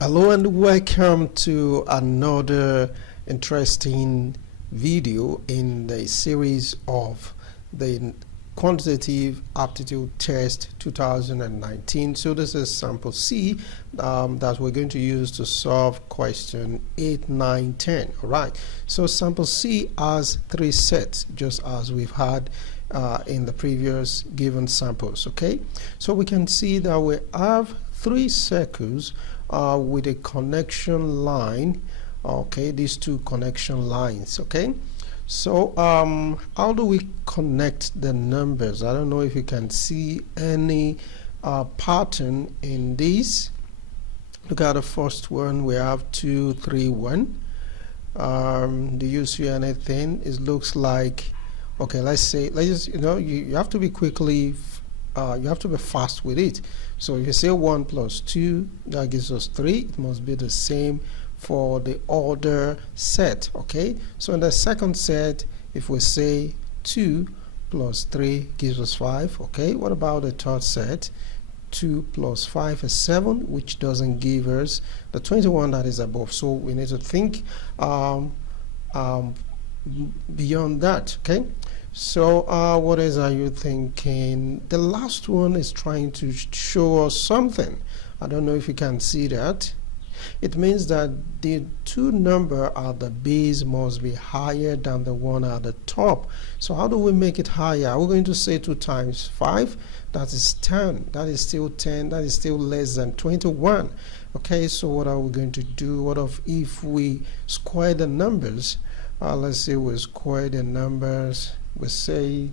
Hello and welcome to another interesting video in the series of the Quantitative Aptitude Test 2019. So this is sample C that we're going to use to solve question 8, 9, 10. All right. So sample C has 3 sets, just as we've had in the previous given samples. Okay. So we can see that we have 3 circles with a connection line. Okay, these 2 connection lines. Okay, so how do we connect the numbers? I don't know if you can see any pattern in this. Look at the first one. We have 2, 3, 1. Do you see anything? It looks like, okay, let's just, you have to be quickly you have to be fast with it. So if you say 1 plus 2, that gives us 3. It must be the same for the other set. Okay, so in the second set, if we say 2 plus 3 gives us 5. Okay, what about the third set? 2 plus 5 is 7, which doesn't give us the 21 that is above. So we need to think beyond that. Okay, so what else are you thinking? The last one is trying to show us something. I don't know if you can see that. It means that the 2 number at the base must be higher than the one at the top. So how do we make it higher? We're going to say 2 times 5, that is 10. That is still 10. That is still less than 21. Okay, so what are we going to do? What if we square the numbers? Let's say we square the numbers. We say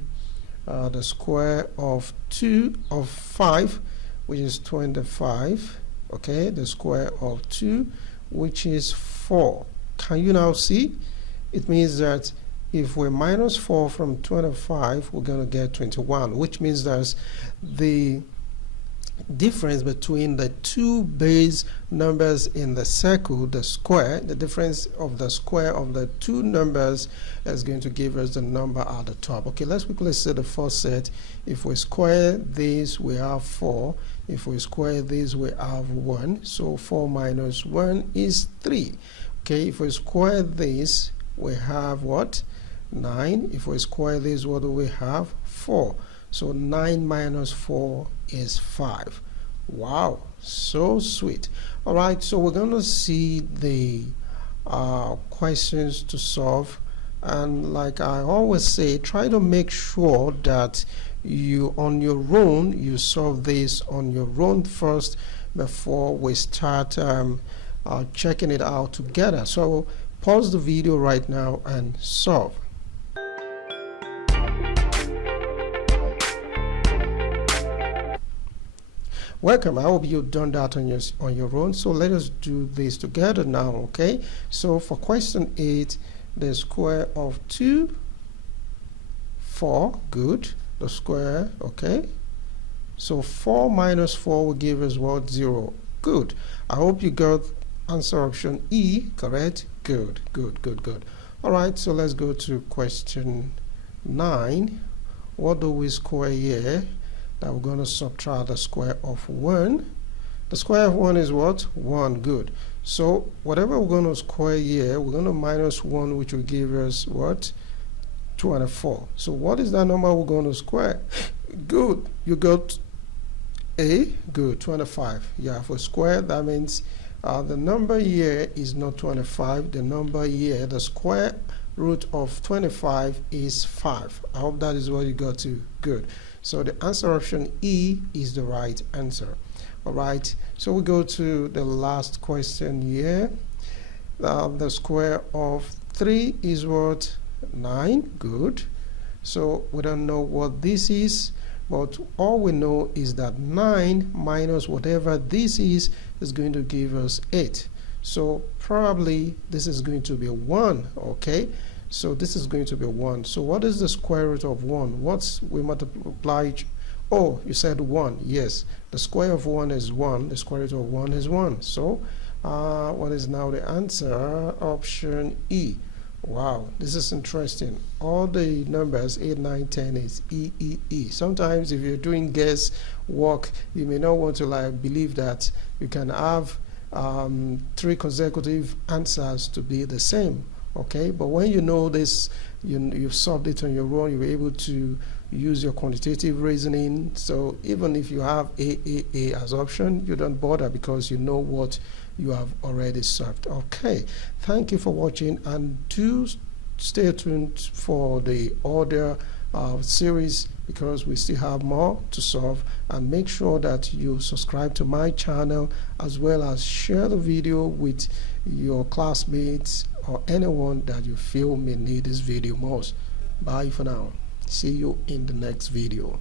the square of 5, which is 25. Okay, the square of 2, which is 4. Can you now see? It means that if we minus 4 from 25, we're going to get 21, which means that the difference between the 2 base numbers in the circle, the square, the difference of the square of the 2 numbers is going to give us the number at the top. Okay, let's quickly say the first set. If we square this, we have 4. If we square this, we have 1. So 4 minus 1 is 3. Okay, if we square this, we have what? 9. If we square this, what do we have? 4. So 9 minus 4 is 5. Wow, so sweet. All right, so we're going to see the questions to solve. And like I always say, try to make sure that you on your own, you solve this on your own first before we start checking it out together. So pause the video right now and solve. Welcome. I hope you've done that on your own. So let us do this together now. Okay, so for question 8, the square of 2, 4, good. The square, okay, so 4 minus 4 will give us what? 0. Good. I hope you got answer option E correct. Good. All right, so let's go to question 9. What do we square here? That we're going to subtract the square of 1. The square of 1 is what? 1. Good. So whatever we're going to square here, we're going to minus 1, which will give us what? 24. So what is that number we're going to square? Good. You got A. Good. 25. Yeah, for square, that means the number here is not 25. The number here, the square root of 25 is 5. I hope that is what you got to. Good. So the answer option E is the right answer. All right. So we go to the last question here. The square of 3 is what? 9. Good. So we don't know what this is, but all we know is that 9 minus whatever this is going to give us 8. So probably this is going to be 1. Okay, so this is going to be 1. So what is the square root of 1? What's we multiply? Oh, you said 1. Yes, the square of 1 is 1. The square root of 1 is 1. So what is now the answer? Option E. Wow, this is interesting. All the numbers 8, 9, 10 is E. Sometimes if you're doing guess work, you may not want to believe that you can have three consecutive answers to be the same. Okay, but when you know this, you've solved it on your own, you're able to use your quantitative reasoning. So even if you have A as option, you don't bother because you know what you have already solved. Okay, thank you for watching, and do stay tuned for the other series because we still have more to solve. And make sure that you subscribe to my channel as well as share the video with your classmates or anyone that you feel may need this video most. Bye for now. See you in the next video.